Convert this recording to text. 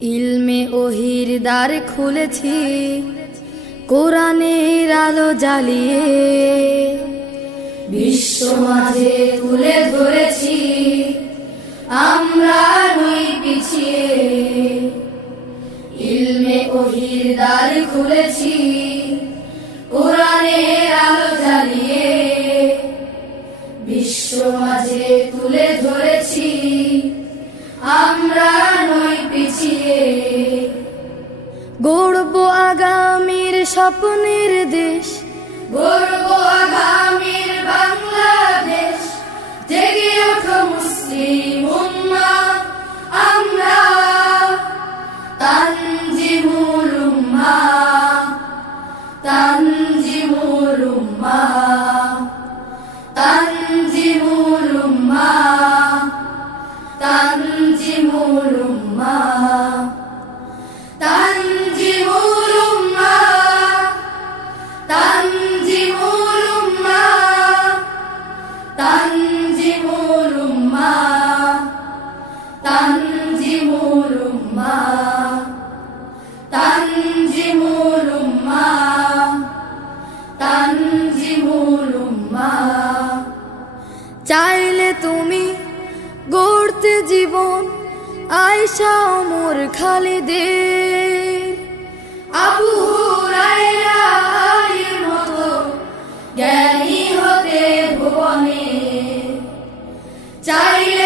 ইলমে ওহির দ্বার খুলেছি, কোরআনের আলো জ্বালিয়ে বিশ্ব মাঝে তুলে ধরেছি, আমরা নই পিছিয়ে। ইলমে ওহির দ্বার খুলেছি, কোরআনের আলো জ্বালিয়ে বিশ্ব মাঝে তুলে ধরেছি, আমরা নই পিছিয়ে। গড়ব আগামীর স্বপ্নের দেশ, গড়ব আগামীর বাংলাদেশ। জেগে ওঠো মুসলিম উম্মাহ, আমরা তানজিমুল উম্মাহ, তানজিমুল উম্মাহ, তানজিমুল উম্মাহ, তানজিমুল উম্মাহ, তানজিমুল উম্মাহ, তানজিমুল উম্মাহ, তানজিমুল উম্মাহ, তানজিমুল উম্মাহ, তানজিমুল উম্মাহ, তানজিমুল উম্মাহ। চাইলে তুমি গড়তে জীবন আয়েশা ওমর খালিদের, আবু হুরায়রার মতো জ্ঞানী হতে ভুবনে। চাইলে